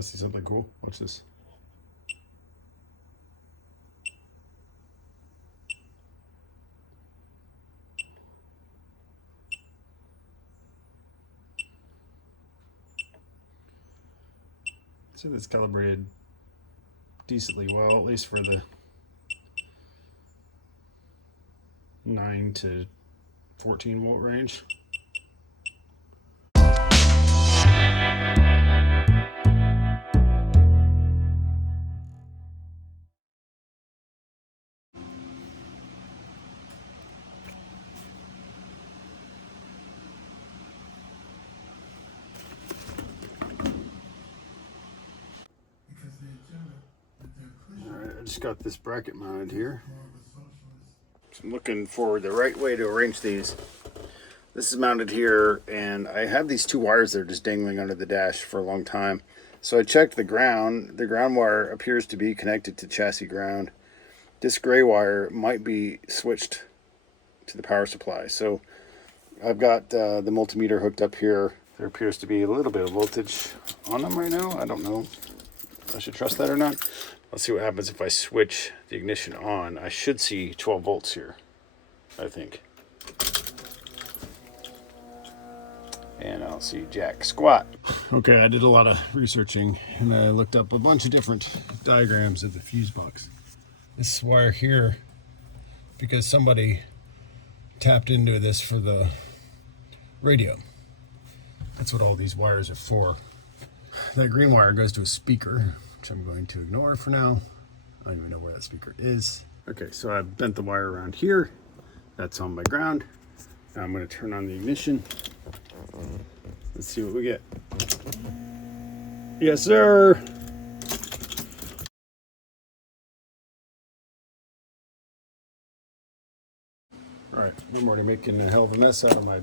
Let's see something cool. Watch this. So that's calibrated decently well, at least for the 9 to 14 volt range. Alright, I just got this bracket mounted here. So I'm looking for the right way to arrange these. This is mounted here, and I have these two wires that are just dangling under the dash for a long time. So I checked the ground. The ground wire appears to be connected to chassis ground. This gray wire might be switched to the power supply. So I've got the multimeter hooked up here. There appears to be a little bit of voltage on them right now. I don't know if I should trust that or not. Let's see what happens if I switch the ignition on. I should see 12 volts here, I think. And I'll see jack squat. Okay, I did a lot of researching and I looked up a bunch of different diagrams of the fuse box. This wire here, because somebody tapped into this for the radio. That's what all these wires are for. That green wire goes to a speaker, which I'm going to ignore for now. I don't even know where that speaker is. Okay, so I've bent the wire around here. That's on my ground. Now I'm going to turn on the ignition. Let's see what we get. Yes, sir. All right, I'm already making a hell of a mess out of my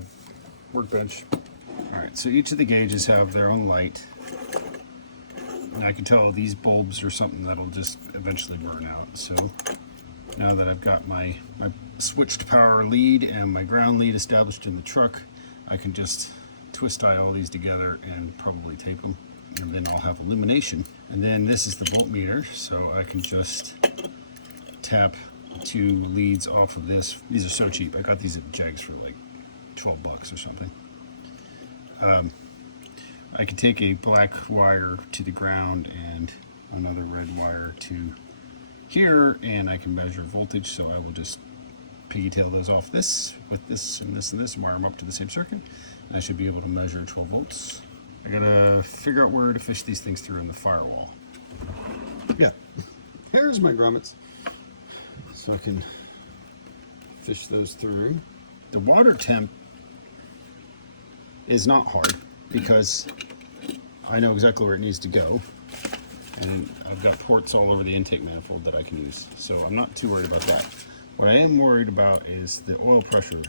workbench. All right, so each of the gauges have their own light. And I can tell these bulbs are something that'll just eventually burn out. So now that I've got my switched power lead and my ground lead established in the truck, I can just twist tie all these together and probably tape them. And then I'll have illumination. And then this is the voltmeter, so I can just tap 2 leads off of this. These are so cheap. I got these at Jegs for like 12 bucks or something. I can take a black wire to the ground and another red wire to here, and I can measure voltage. So I will just piggytail those off this with this and this and this, wire them up to the same circuit, and I should be able to measure 12 volts. I gotta figure out where to fish these things through in the firewall. Yeah, here's my grommets. So I can fish those through. The water temp is not hard because I know exactly where it needs to go. And I've got ports all over the intake manifold that I can use. So I'm not too worried about that. What I am worried about is the oil pressure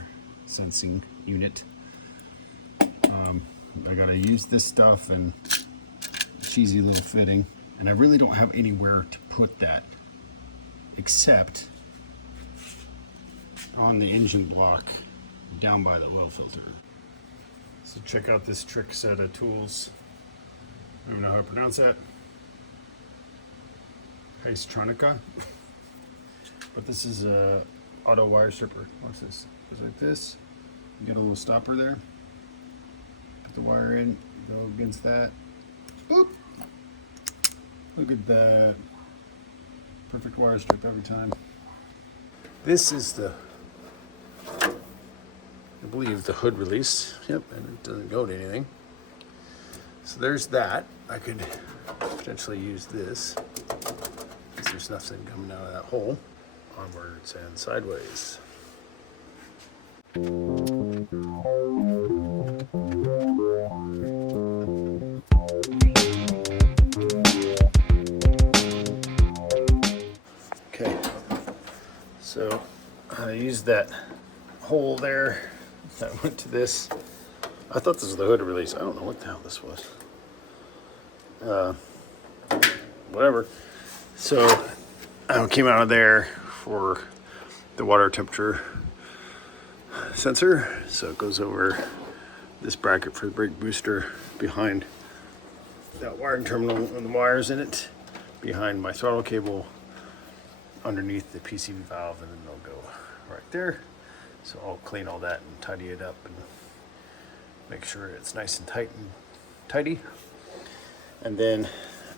sensing unit. I gotta use this stuff and cheesy little fitting. And I really don't have anywhere to put that except on the engine block down by the oil filter. So check out this trick set of tools. I don't even know how to pronounce that. Hacetronica. But this is a auto wire stripper. Watch this. It goes like this. You get a little stopper there. Put the wire in, go against that. Boop. Look at that. Perfect wire strip every time. This is the, I believe, the hood release. Yep, and it doesn't go to anything. So there's that. I could potentially use this because there's nothing coming out of that hole. Onwards and sideways. Okay, so I used that hole there that went to this. I thought this was the hood release. I don't know what the hell this was. Whatever. So I came out of there for the water temperature sensor. So it goes over this bracket for the brake booster behind that wiring terminal and the wires in it behind my throttle cable underneath the PCV valve, and then they'll go right there. So I'll clean all that and tidy it up and make sure it's nice and tight and tidy. And then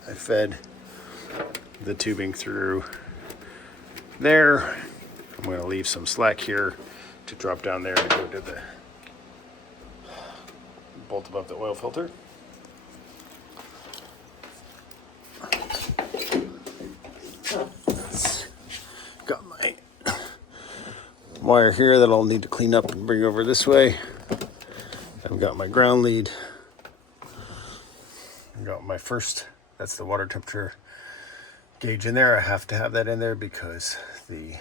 I fed the tubing through there. I'm going to leave some slack here to drop down there to go to the bolt above the oil filter. Got my wire here that I'll need to clean up and bring over this way. I've got my ground lead. I've got my first, that's the water temperature gauge in there. I have to have that in there because the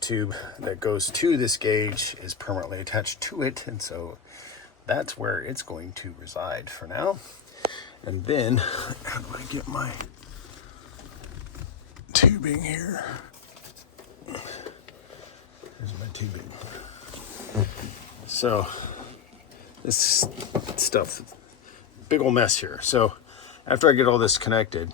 tube that goes to this gauge is permanently attached to it, and so that's where it's going to reside for now. And then, how do I get my tubing here? Here's my tubing. So, this stuff, big old mess here. So, after I get all this connected,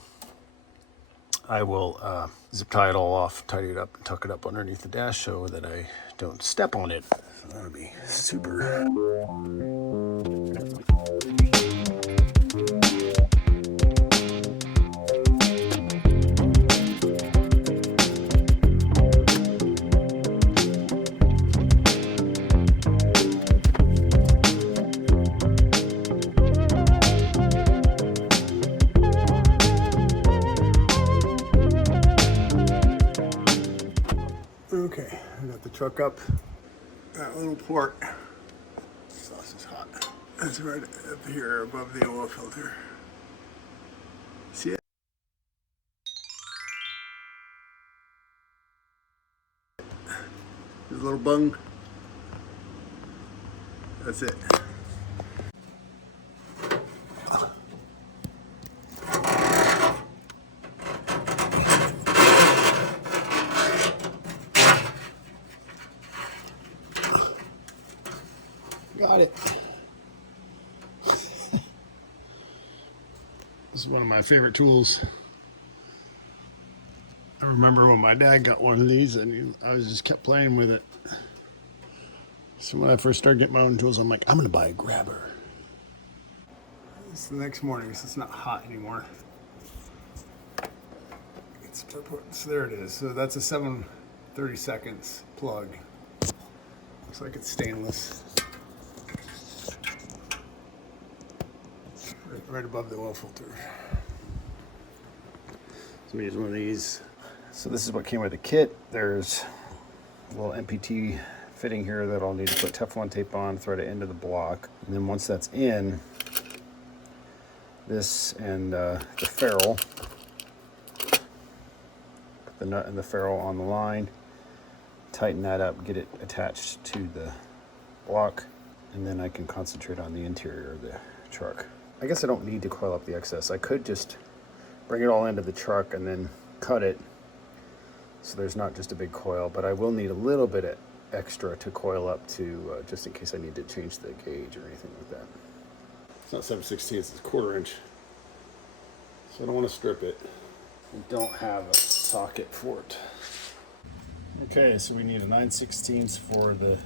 I will zip tie it all off, tidy it up, and tuck it up underneath the dash so that I don't step on it. So that'll be super. Okay, I got the truck up. That little port. Sauce is hot. That's right up here above the oil filter. See it? There's a little bung. That's it. Got it. This is one of my favorite tools. I remember when my dad got one of these and I just kept playing with it. So when I first started getting my own tools, I'm like, I'm gonna buy a grabber. It's the next morning, so it's not hot anymore. So there it is. So that's a 7/32 plug. Looks like it's stainless. Right above the oil filter. So I'm using one of these. So this is what came with the kit. There's a little MPT fitting here that I'll need to put Teflon tape on, thread it into the block. And then once that's in, this and the ferrule, put the nut and the ferrule on the line, tighten that up, get it attached to the block, and then I can concentrate on the interior of the truck. I guess I don't need to coil up the excess. I could just bring it all into the truck and then cut it so there's not just a big coil, but I will need a little bit of extra to coil up to just in case I need to change the gauge or anything like that. It's not 7/16, it's a 1/4 inch. So I don't want to strip it. I don't have a socket for it. Okay, so we need a 9/16 for the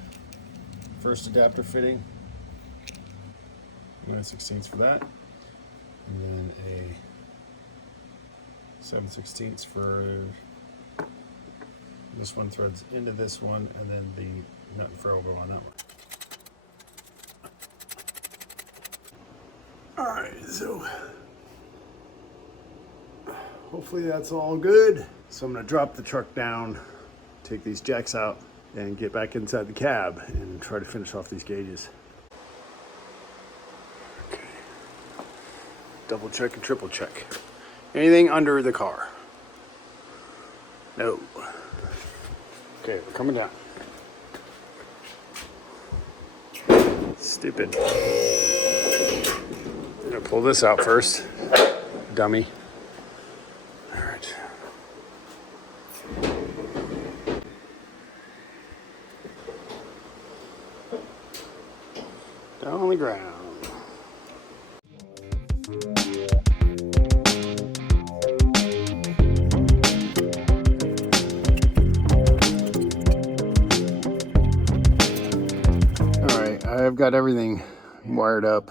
first adapter fitting. 9/16 for that, and then a 7/16 for this one threads into this one, and then the nut and ferrule will go on that one. All right, so hopefully that's all good. So I'm gonna drop the truck down, take these jacks out, and get back inside the cab and try to finish off these gauges. Double check and triple check. Anything under the car? No. Okay, we're coming down. Stupid. I'm gonna pull this out first. Dummy. All right. Down on the ground. I've got everything wired up.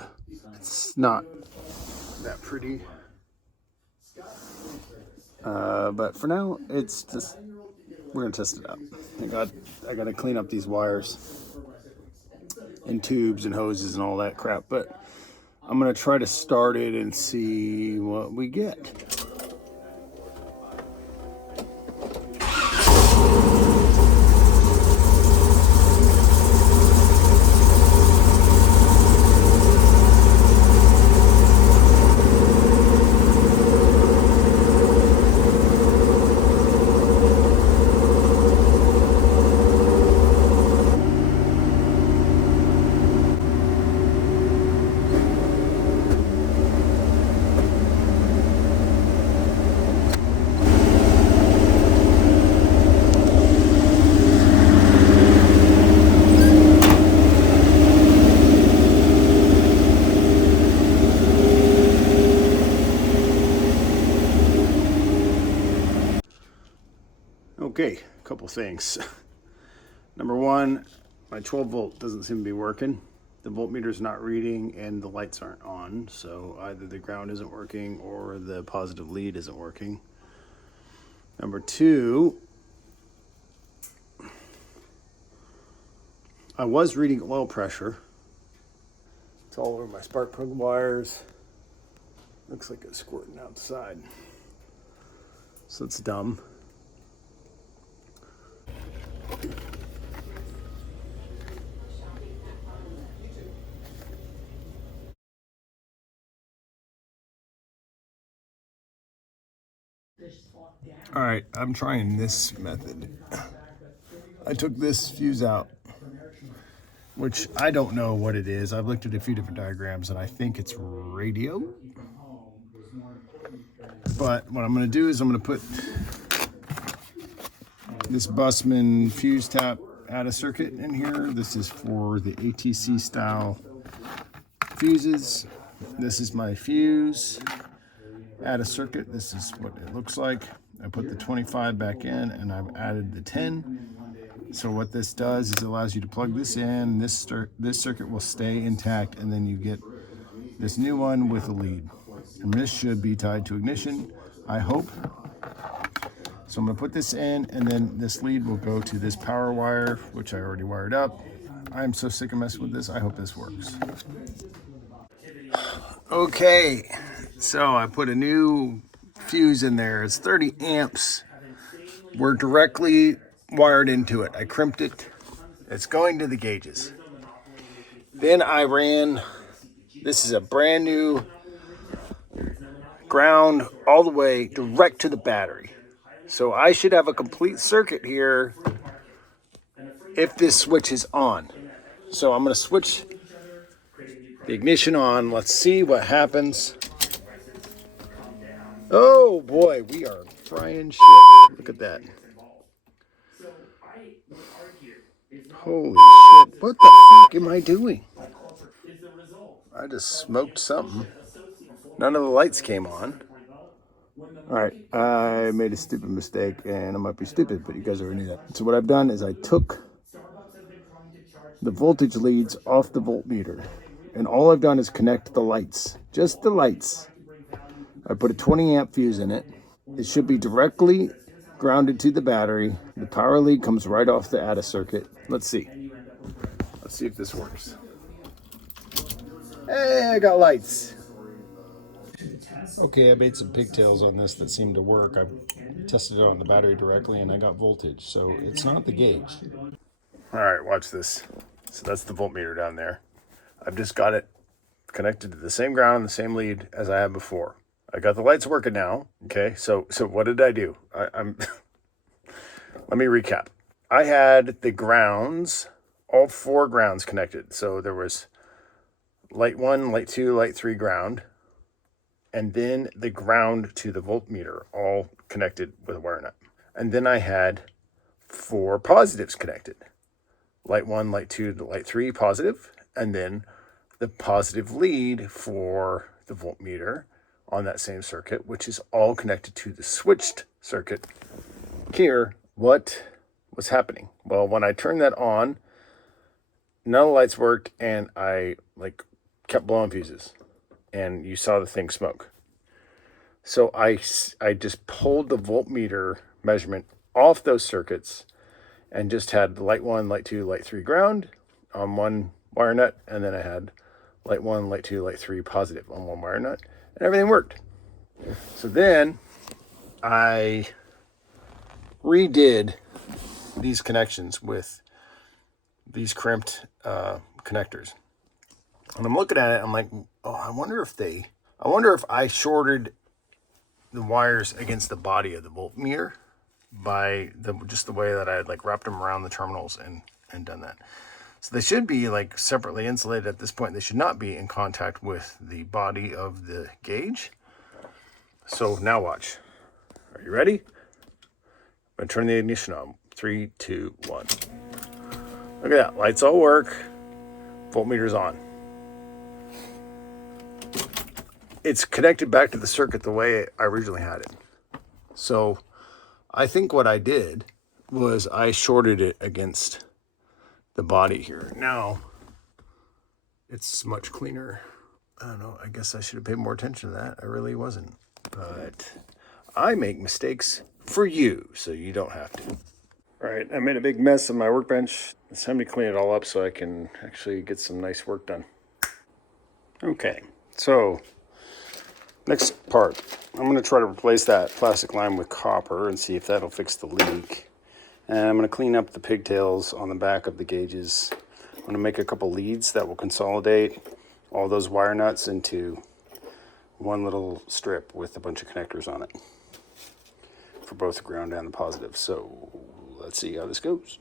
It's not that pretty. But for now, it's just, we're gonna test it out. I gotta clean up these wires and tubes and hoses and all that crap, but I'm gonna try to start it and see what we get. Okay, a couple things. Number one, my 12 volt doesn't seem to be working. The voltmeter's not reading and the lights aren't on, so either the ground isn't working or the positive lead isn't working. Number two, I was reading oil pressure. It's all over my spark plug wires. Looks like it's squirting outside. So it's dumb. All right, I'm trying this method. I took this fuse out, which I don't know what it is. I've looked at a few different diagrams and I think it's radio. But what I'm gonna do is I'm gonna put this Bussmann fuse tap out of circuit in here. This is for the ATC style fuses. This is my fuse out of circuit. This is what it looks like. I put the 25 back in and I've added the 10. So what this does is it allows you to plug this in. This circuit will stay intact, and then you get this new one with a lead. And this should be tied to ignition, I hope. So I'm gonna put this in, and then this lead will go to this power wire, which I already wired up. I'm so sick of messing with this. I hope this works. Okay, so I put a new fuse in there. It's 30 amps. We're directly wired into it. I crimped it. It's going to the gauges. Then I ran, this is a brand new ground all the way direct to the battery. So I should have a complete circuit here if this switch is on. So I'm going to switch the ignition on. Let's see what happens. Oh boy, we are frying shit. Look at that. Holy shit, what the fuck am I doing? I just smoked something. None of the lights came on. Alright, I made a stupid mistake, and I might be stupid, but you guys already knew that. So what I've done is I took the voltage leads off the voltmeter, and all I've done is connect the lights. Just the lights. I put a 20 amp fuse in it. It should be directly grounded to the battery. The power lead comes right off the ATA circuit. Let's see. Let's see if this works. Hey, I got lights. Okay, I made some pigtails on this that seemed to work. I tested it on the battery directly and I got voltage, so it's not the gauge. All right, watch this. So that's the voltmeter down there. I've just got it connected to the same ground and the same lead as I had before. I got the lights working now. Okay, so what did I do? I'm let me recap. I had the grounds, all 4 grounds connected. So there was light 1, light 2, light 3 ground, and then the ground to the voltmeter, all connected with a wire nut. And then I had 4 positives connected. Light 1, light 2, light 3 positive, and then the positive lead for the voltmeter on that same circuit, which is all connected to the switched circuit. Here, what was happening? Well, when I turned that on, none of the lights worked, and I like kept blowing fuses, and you saw the thing smoke. So I just pulled the voltmeter measurement off those circuits and just had light 1, light 2, light 3 ground on one wire nut, and then I had light 1, light 2, light 3 positive on one wire nut, and everything worked. So then I redid these connections with these crimped connectors. And I'm looking at it, I'm like, oh, I wonder if I shorted the wires against the body of the voltmeter by just the way that I had like wrapped them around the terminals and done that. So they should be like separately insulated at this point. They should not be in contact with the body of the gauge. So now watch. Are you ready? I'm gonna turn the ignition on. 3, 2, 1. Look at that, lights all work. Voltmeter's on. It's connected back to the circuit the way I originally had it. So I think what I did was I shorted it against the body here. Now it's much cleaner. I don't know, I guess I should have paid more attention to that. I really wasn't. But I make mistakes for you, so you don't have to. All right, I made a big mess of my workbench. It's time to clean it all up so I can actually get some nice work done. Okay, so next part, I'm going to try to replace that plastic line with copper and see if that'll fix the leak. And I'm going to clean up the pigtails on the back of the gauges. I'm going to make a couple leads that will consolidate all those wire nuts into one little strip with a bunch of connectors on it for both the ground and the positive. So let's see how this goes.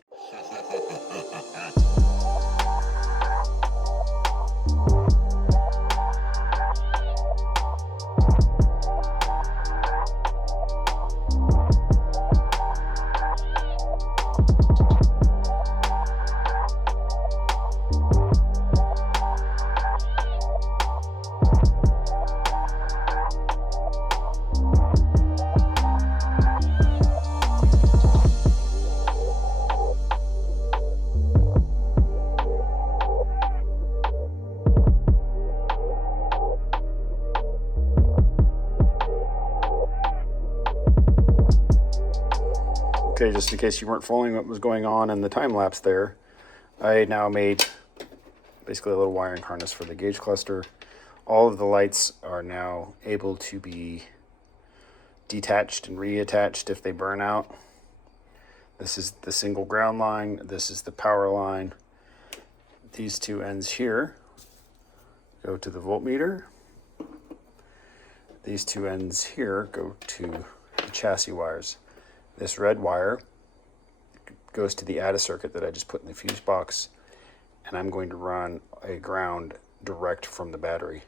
Okay, just in case you weren't following what was going on in the time lapse there, I now made basically a little wiring harness for the gauge cluster. All of the lights are now able to be detached and reattached if they burn out. This is the single ground line. This is the power line. These two ends here go to the voltmeter. These two ends here go to the chassis wires. This red wire goes to the ADA circuit that I just put in the fuse box, and I'm going to run a ground direct from the battery.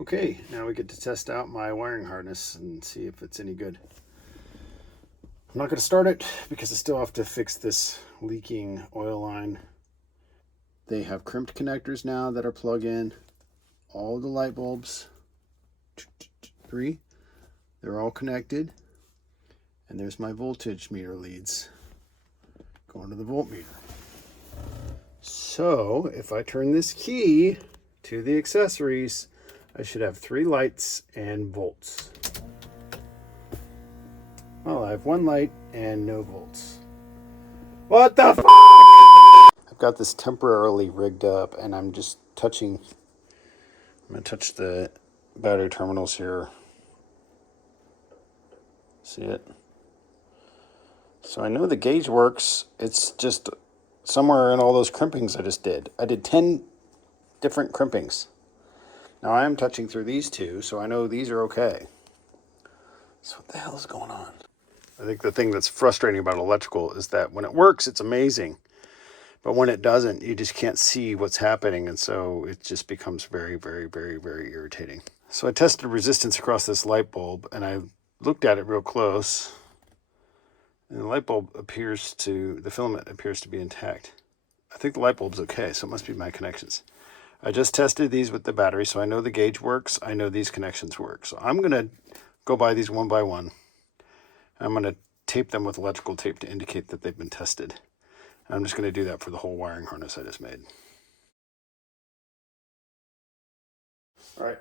Okay, now we get to test out my wiring harness and see if it's any good. I'm not going to start it because I still have to fix this leaking oil line. They have crimped connectors now that are plug-in. All the light bulbs, 3, they're all connected. And there's my voltage meter leads going to the voltmeter. So if I turn this key to the accessories, I should have 3 lights and volts. Well, I have 1 light and no volts. What the f***? I've got this temporarily rigged up, and I'm just touching. I'm going to touch the battery terminals here. See it? So I know the gauge works. It's just somewhere in all those crimpings I just did. I did 10 different crimpings. Now I am touching through these 2, so I know these are okay. So what the hell is going on? I think the thing that's frustrating about electrical is that when it works, it's amazing. But when it doesn't, you just can't see what's happening. And so it just becomes very, very, very, very irritating. So I tested resistance across this light bulb, and I looked at it real close. And the light bulb the filament appears to be intact. I think the light bulb's okay, so it must be my connections. I just tested these with the battery, so I know the gauge works. I know these connections work. So I'm going to go by these one by one. I'm going to tape them with electrical tape to indicate that they've been tested. And I'm just going to do that for the whole wiring harness I just made. All right,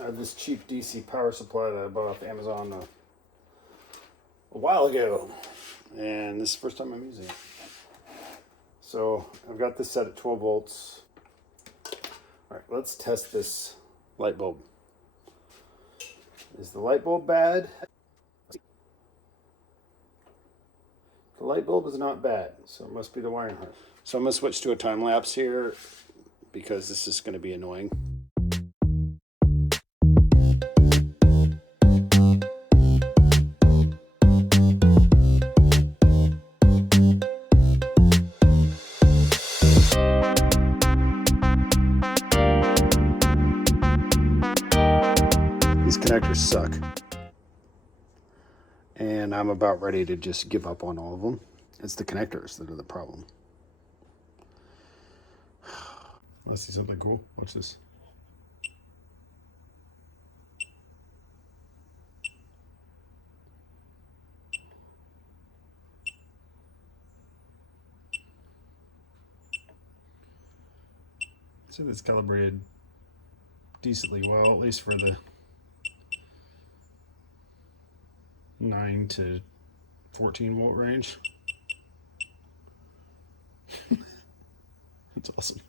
I have this cheap DC power supply that I bought off Amazon a while ago, and this is the first time I'm using it. So I've got this set at 12 volts. All right, let's test this light bulb. Is the light bulb bad? The light bulb is not bad, so it must be the wiring harness. So I'm going to switch to a time lapse here because this is going to be annoying. These connectors suck. And I'm about ready to just give up on all of them. It's the connectors that are the problem. Let's see something cool. Watch this. So that's calibrated decently well, at least for the 9 to 14 volt range. That's awesome.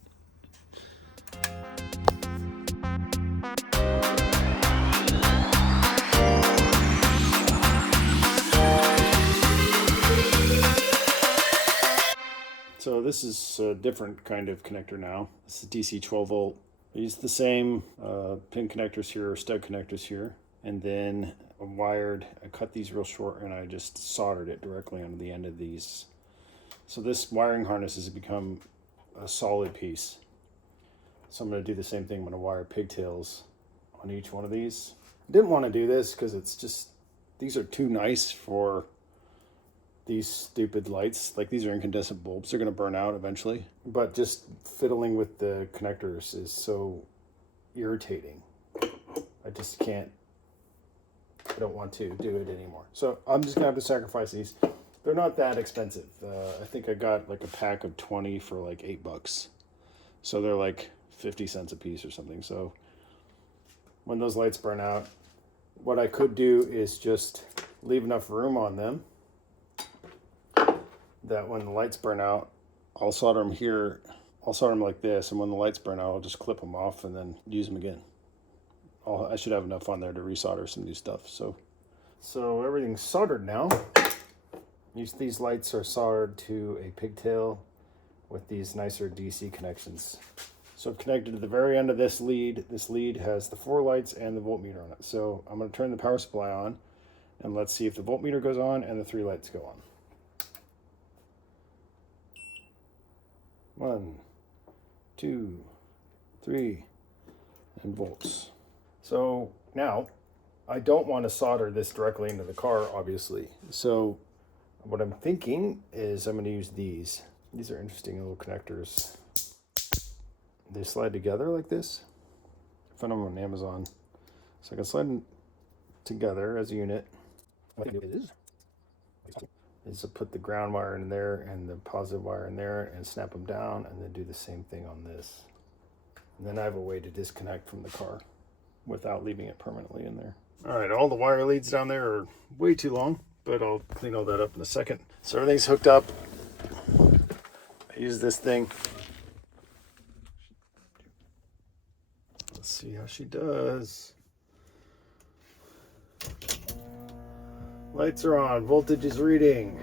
So this is a different kind of connector now. This is DC 12 volt. I use the same pin connectors here, or stud connectors here, and then I cut these real short and I just soldered it directly onto the end of these. So this wiring harness has become a solid piece. So I'm going to do the same thing. I'm going to wire pigtails on each one of these. I didn't want to do this because it's just, these are too nice for these stupid lights. Like, these are incandescent bulbs. They're going to burn out eventually. But just fiddling with the connectors is so irritating. I just can't, I don't want to do it anymore. So I'm just going to have to sacrifice these. They're not that expensive. I think I got like a pack of 20 for like $8. So they're like 50 cents a piece or something. So when those lights burn out, what I could do is just leave enough room on them that when the lights burn out, I'll solder them here. I'll solder them like this, and when the lights burn out, I'll just clip them off and then use them again. I should have enough on there to resolder some new stuff. So everything's soldered now. These lights are soldered to a pigtail with these nicer DC connections. So I've connected to the very end of this lead. This lead has the 4 lights and the voltmeter on it. So I'm going to turn the power supply on, and let's see if the voltmeter goes on and the 3 lights go on. 1, 2, 3, and volts. So now I don't want to solder this directly into the car, obviously. So what I'm thinking is I'm going to use these. These are interesting little connectors. They slide together like this. I found them on Amazon. So I can slide them together as a unit. What I do is to put the ground wire in there and the positive wire in there and snap them down, and then do the same thing on this. And then I have a way to disconnect from the car without leaving it permanently in there. All right, all the wire leads down there are way too long, but I'll clean all that up in a second. So everything's hooked up. I use this thing. Let's see how she does. Lights are on, voltage is reading.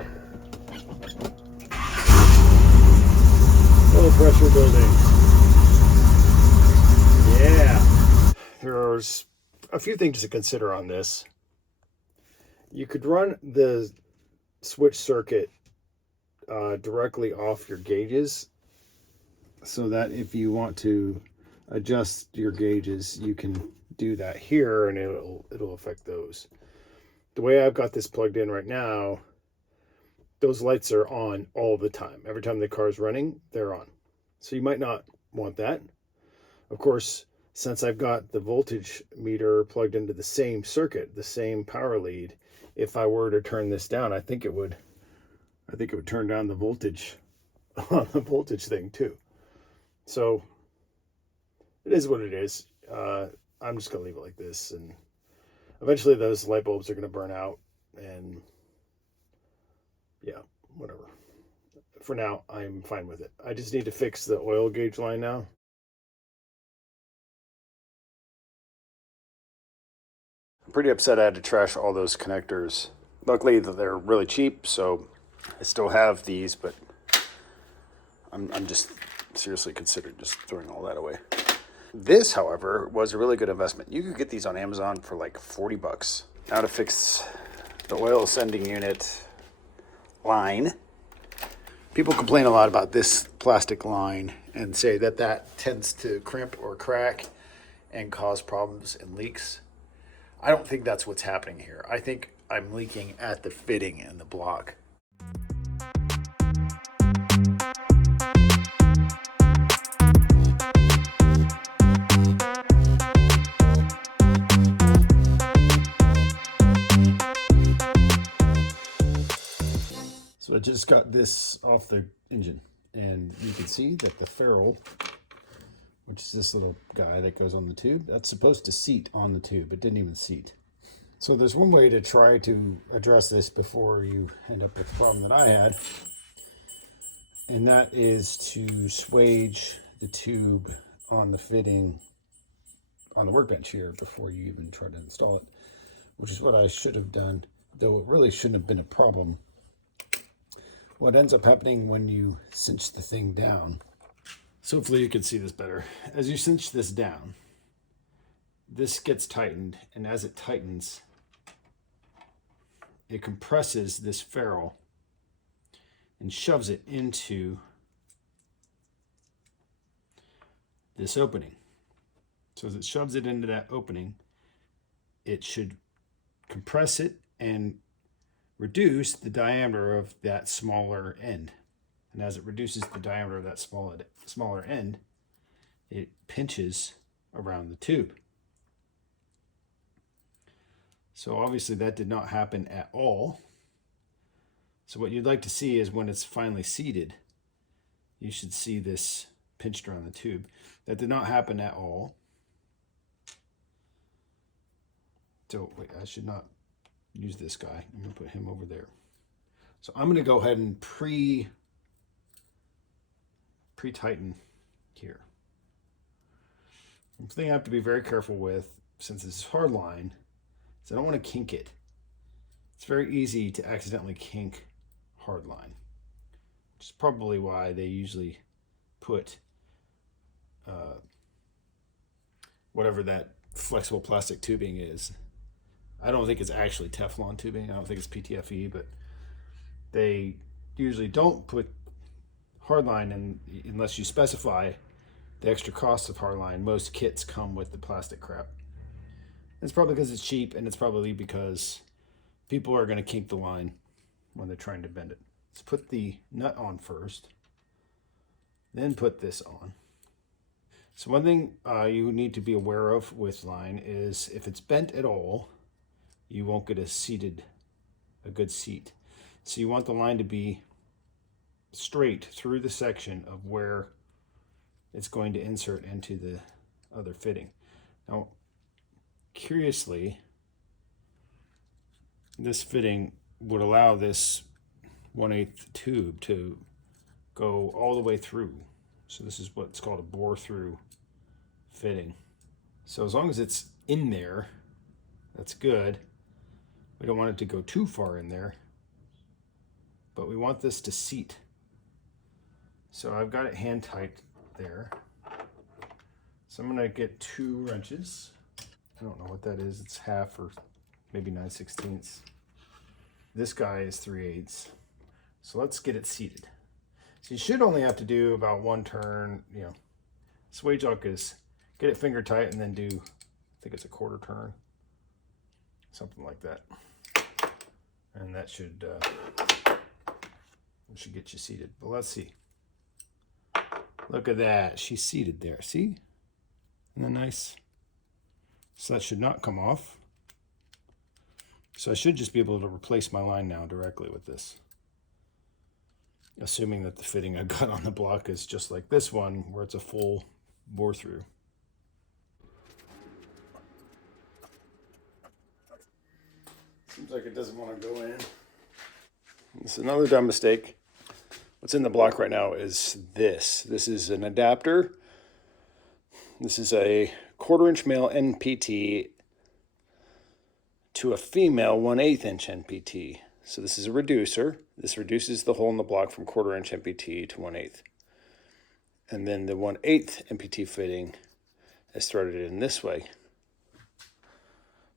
Low pressure building. Yeah. There's a few things to consider on this. You could run the switch circuit directly off your gauges, so that if you want to adjust your gauges, you can do that here and it'll affect those. The way I've got this plugged in right now, those lights are on all the time. Every time the car is running, they're on. So you might not want that. Of course, since I've got the voltage meter plugged into the same circuit, the same power lead, if I were to turn this down, I think it would turn down the voltage on the voltage thing too. So it is what it is. I'm just gonna leave it like this, and eventually those light bulbs are gonna burn out, and yeah, whatever. For now, I'm fine with it. I just need to fix the oil gauge line now. I'm pretty upset I had to trash all those connectors. Luckily, they're really cheap, so I still have these, but I'm just seriously considered just throwing all that away. This, however, was a really good investment. You could get these on Amazon for like 40 bucks. Now to fix the oil sending unit line. People complain a lot about this plastic line and say that that tends to crimp or crack and cause problems and leaks. I don't think that's what's happening here. I think I'm leaking at the fitting in the block. So I just got this off the engine, and you can see that the ferrule, which is this little guy that goes on the tube, that's supposed to seat on the tube. It didn't even seat. So there's one way to try to address this before you end up with the problem that I had, and that is to swage the tube on the fitting on the workbench here before you even try to install it, which is what I should have done, though it really shouldn't have been a problem. What ends up happening when you cinch the thing down, so hopefully you can see this better. As you cinch this down, this gets tightened, and as it tightens, it compresses this ferrule and shoves it into this opening. So as it shoves it into that opening, it should compress it and reduce the diameter of that smaller end. And as it reduces the diameter of that smaller end, it pinches around the tube. So obviously that did not happen at all. So what you'd like to see is when it's finally seated, you should see this pinched around the tube. That did not happen at all. So wait, I should not use this guy. I'm going to put him over there. So I'm going to go ahead and pre-tighten here. The thing I have to be very careful with, since this is hard line, is I don't want to kink it. It's very easy to accidentally kink hard line, which is probably why they usually put whatever that flexible plastic tubing is. I don't think it's actually Teflon tubing. I don't think it's PTFE, but they usually don't put hardline in unless you specify the extra cost of hardline. Most kits come with the plastic crap. It's probably because it's cheap, and it's probably because people are going to kink the line when they're trying to bend it. Let's put the nut on first, then put this on. So one thing you need to be aware of with line is if it's bent at all, you won't get a good seat. So you want the line to be straight through the section of where it's going to insert into the other fitting. Now, curiously, this fitting would allow this 1/8 tube to go all the way through. So this is what's called a bore through fitting. So as long as it's in there, that's good. We don't want it to go too far in there, but we want this to seat. So I've got it hand tight there. So I'm gonna get 2 wrenches. I don't know what that is. It's half or maybe 9/16. This guy is 3/8. So let's get it seated. So you should only have to do about 1 turn, Swage lock is get it finger tight and then do, I think it's a 1/4 turn, something like that. And that should I should get you seated, but let's see. Look at that. She's seated there. See? Isn't that nice? So that should not come off. So I should just be able to replace my line now directly with this. Assuming that the fitting I got on the block is just like this one, where it's a full bore through. Seems like it doesn't want to go in. This is another dumb mistake. What's in the block right now is this. This is an adapter. This is a 1/4" male NPT to a female 1/8" NPT. So this is a reducer. This reduces the hole in the block from 1/4" NPT to 1/8. And then the 1/8 NPT fitting is threaded in this way.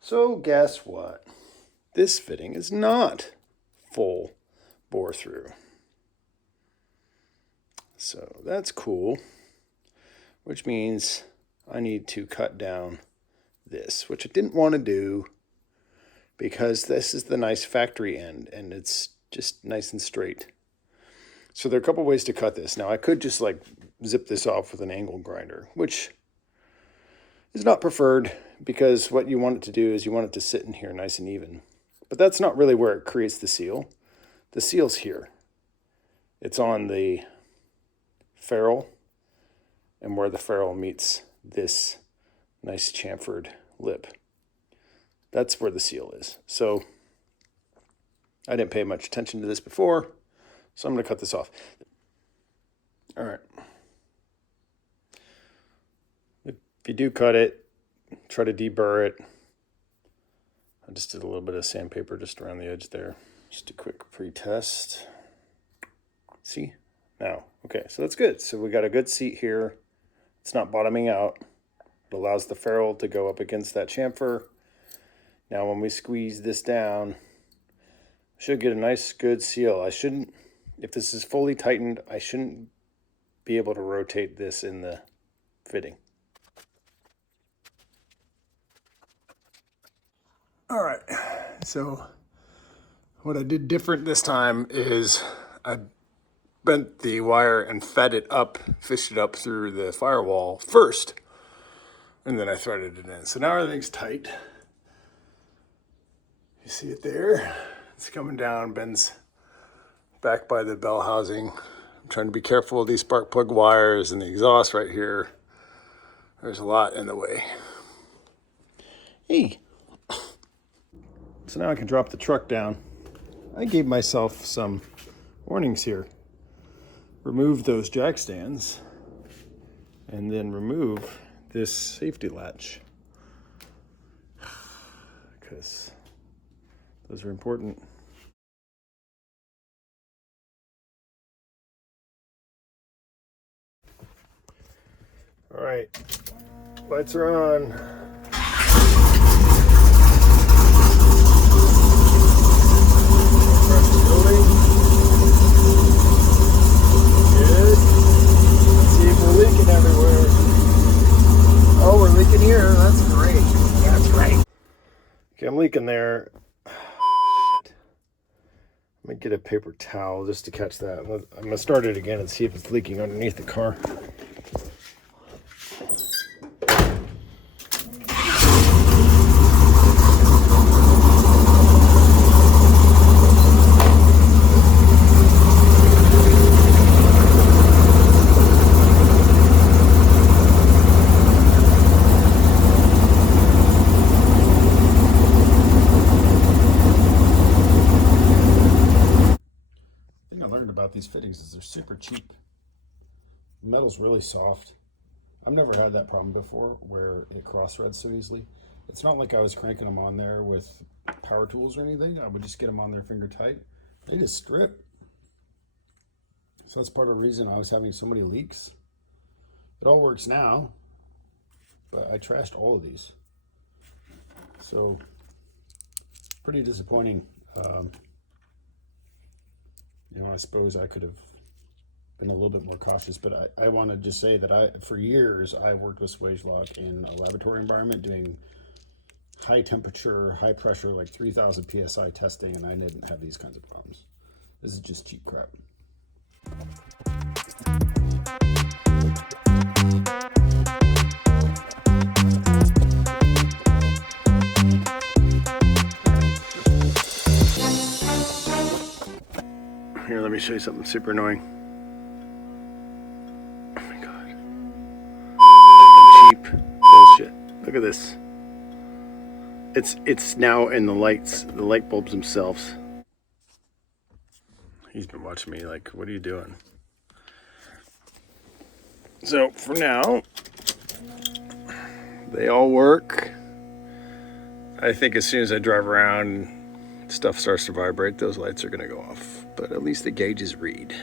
So guess what? This fitting is not full bore through. So that's cool, which means I need to cut down this, which I didn't want to do because this is the nice factory end and it's just nice and straight. So there are a couple ways to cut this. Now I could just like zip this off with an angle grinder, which is not preferred because what you want it to do is you want it to sit in here nice and even. But that's not really where it creates the seal. The seal's here. It's on the ferrule and where the ferrule meets this nice chamfered lip. That's where the seal is. So I didn't pay much attention to this before, so I'm going to cut this off. All right. If you do cut it, try to deburr it. I just did a little bit of sandpaper just around the edge there. Just a quick pre-test. See? Now, okay, so that's good. So we got a good seat here. It's not bottoming out. It allows the ferrule to go up against that chamfer. Now when we squeeze this down, I should get a nice good seal. I shouldn't, if this is fully tightened, I shouldn't be able to rotate this in the fitting. All right, so what I did different this time is I bent the wire and fed it up, fished it up through the firewall first, and then I threaded it in. So now everything's tight. You see it there? It's coming down, bends back by the bell housing. I'm trying to be careful of these spark plug wires and the exhaust right here. There's a lot in the way. Hey. So now I can drop the truck down. I gave myself some warnings here. Remove those jack stands and then remove this safety latch because those are important. All right, lights are on. Good. Let's see if we're leaking everywhere. Oh, we're leaking here. That's great. That's right. Okay, I'm leaking there. Shit. Let me get a paper towel just to catch that. I'm going to start it again and see if it's leaking underneath the car. About these fittings is they're super cheap. The metal's really soft. I've never had that problem before where it cross threads so easily. It's not like I was cranking them on there with power tools or anything. I would just get them on there finger tight. They just strip. So that's part of the reason I was having so many leaks. It all works now, but I trashed all of these. So pretty disappointing. You know, I suppose I could have been a little bit more cautious, but I want to just say that for years, I worked with Swagelok in a laboratory environment doing high temperature, high pressure, like 3000 PSI testing, and I didn't have these kinds of problems. This is just cheap crap. Here, let me show you something super annoying. Oh my god. Cheap bullshit. Look at this. It's now in the light bulbs themselves. He's been watching me like, what are you doing? So for now, they all work. I think as soon as I drive around, stuff starts to vibrate, those lights are gonna go off. But at least the gauges read.